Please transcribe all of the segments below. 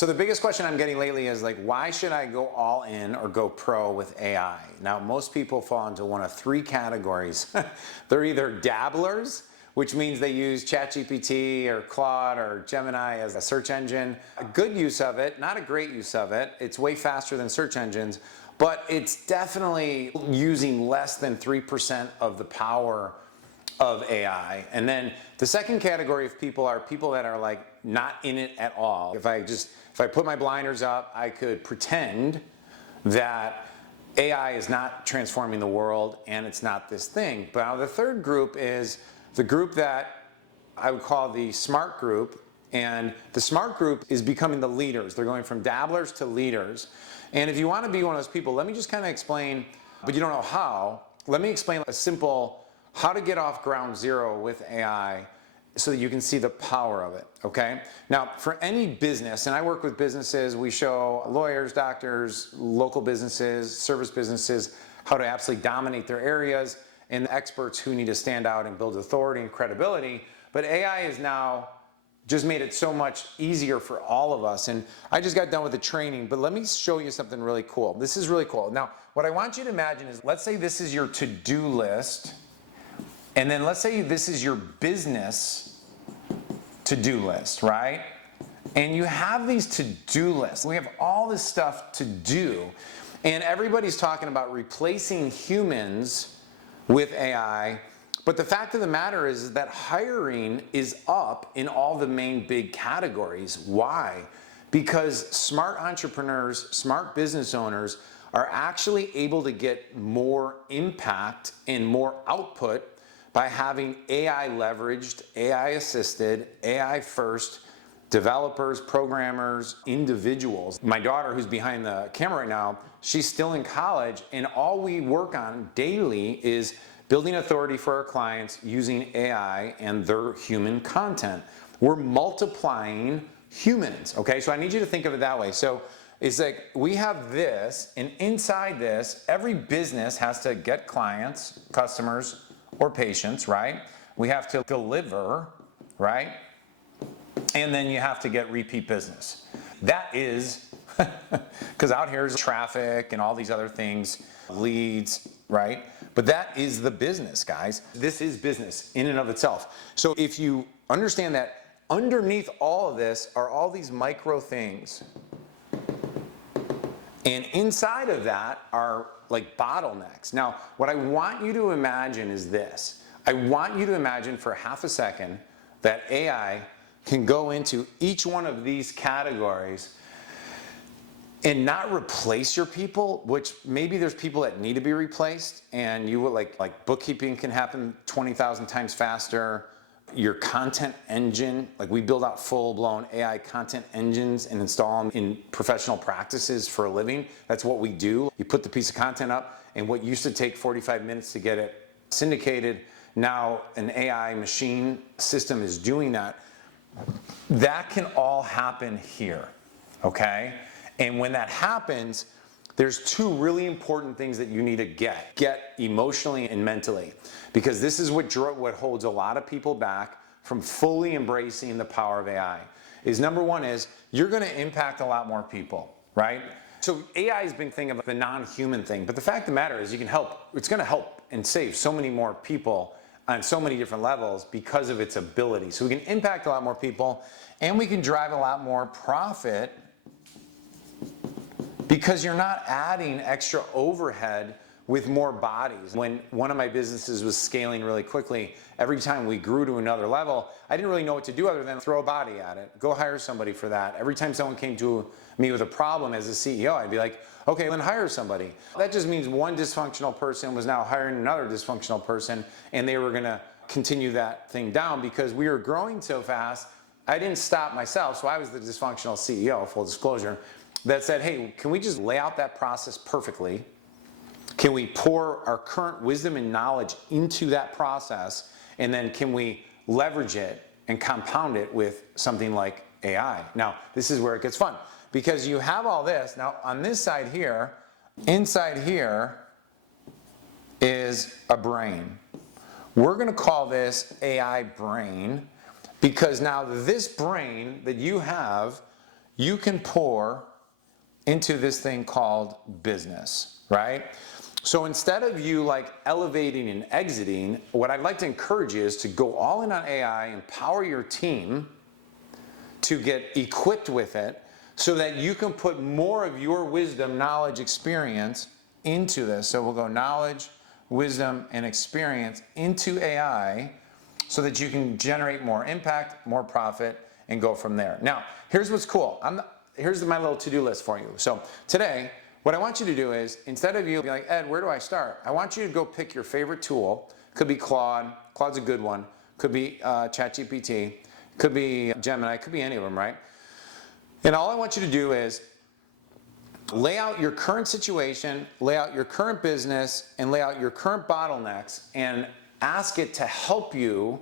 So the biggest question I'm getting lately is like, why should I go all in or go pro with AI? Now, most people fall into one of three categories. They're either dabblers, which means they use ChatGPT or Claude or Gemini as a search engine. A good use of it, not a great use of it. It's way faster than search engines, but it's definitely using less than 3% of the power of AI. And then the second category of people are people that are like not in it at all. If I put my blinders up, I could pretend that AI is not transforming the world and it's not this thing. But now the third group is the group that I would call the smart group. And the smart group is becoming the leaders. They're going from dabblers to leaders. And if you want to be one of those people, let me just kind of explain, but you don't know how, let me explain a simple how to get off ground zero with AI so that you can see the power of it, okay? Now, for any business, and I work with businesses, we show lawyers, doctors, local businesses, service businesses, how to absolutely dominate their areas, and the experts who need to stand out and build authority and credibility. But AI is now just made it so much easier for all of us. And I just got done with the training, but let me show you something really cool. This is really cool. Now, what I want you to imagine is, let's say this is your to-do list, and then let's say this is your business to-do list, right? And you have these to-do lists. We have all this stuff to do, and everybody's talking about replacing humans with AI. But the fact of the matter is that hiring is up in all the main big categories. Why? Because smart entrepreneurs, smart business owners are actually able to get more impact and more output by having AI leveraged, AI assisted, AI first developers, programmers, individuals. My daughter, who's behind the camera right now, she's still in college, and all we work on daily is building authority for our clients using AI and their human content. We're multiplying humans, okay? So I need you to think of it that way. So it's like we have this, and inside this, every business has to get clients, customers, or patients, right? We have to deliver, right? And then you have to get repeat business. That is, because out here is traffic and all these other things, leads, right? But that is the business, guys. This is business in and of itself. So if you understand that underneath all of this are all these micro things, and inside of that are like bottlenecks. Now, what I want you to imagine is this. I want you to imagine for half a second that AI can go into each one of these categories and not replace your people, which maybe there's people that need to be replaced, and you will like bookkeeping can happen 20,000 times faster. Your content engine, like we build out full-blown AI content engines and install them in professional practices for a living. That's what we do. You put the piece of content up, and what used to take 45 minutes to get it syndicated, now an AI machine system is doing that. That can all happen here, okay? And when that happens, there's two really important things that you need to get emotionally and mentally, because this is what holds a lot of people back from fully embracing the power of AI. Is number one is you're going to impact a lot more people, right? So AI has been thinking of the non-human thing, but the fact of the matter is you can help. It's going to help and save so many more people on so many different levels because of its ability. So we can impact a lot more people, and we can drive a lot more profit because you're not adding extra overhead with more bodies. When one of my businesses was scaling really quickly, every time we grew to another level, I didn't really know what to do other than throw a body at it. Go hire somebody for that. Every time someone came to me with a problem as a CEO, I'd be like, okay, then hire somebody. That just means one dysfunctional person was now hiring another dysfunctional person, and they were gonna continue that thing down because we were growing so fast. I didn't stop myself, so I was the dysfunctional CEO, full disclosure, that said, hey, can we just lay out that process perfectly? Can we pour our current wisdom and knowledge into that process? And then can we leverage it and compound it with something like AI? Now, this is where it gets fun because you have all this. Now, on this side here, inside here is a brain. We're going to call this AI brain because now this brain that you have, you can pour into this thing called business, right? So instead of you like elevating and exiting, what I'd like to encourage you is to go all in on AI, empower your team to get equipped with it so that you can put more of your wisdom, knowledge, experience into this. So we'll go knowledge, wisdom, and experience into AI so that you can generate more impact, more profit, and go from there. Now, here's what's cool. Here's my little to-do list for you. So today, what I want you to do is, instead of you being like, Ed, where do I start? I want you to go pick your favorite tool. Could be Claude. Claude's a good one. Could be ChatGPT. Could be Gemini. Could be any of them, right? And all I want you to do is lay out your current situation, lay out your current business, and lay out your current bottlenecks, and ask it to help you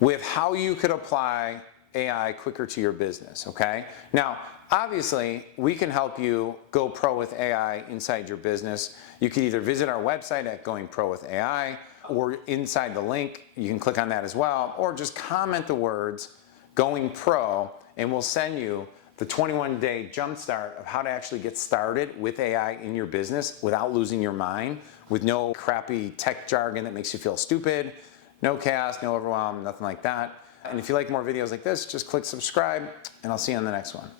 with how you could apply AI quicker to your business, okay? Now, obviously, we can help you go pro with AI inside your business. You can either visit our website at Going Pro with AI, or inside the link, you can click on that as well, or just comment the words Going Pro, and we'll send you the 21-day jumpstart of how to actually get started with AI in your business without losing your mind, with no crappy tech jargon that makes you feel stupid, no chaos, no overwhelm, nothing like that. And if you like more videos like this, just click subscribe, and I'll see you on the next one.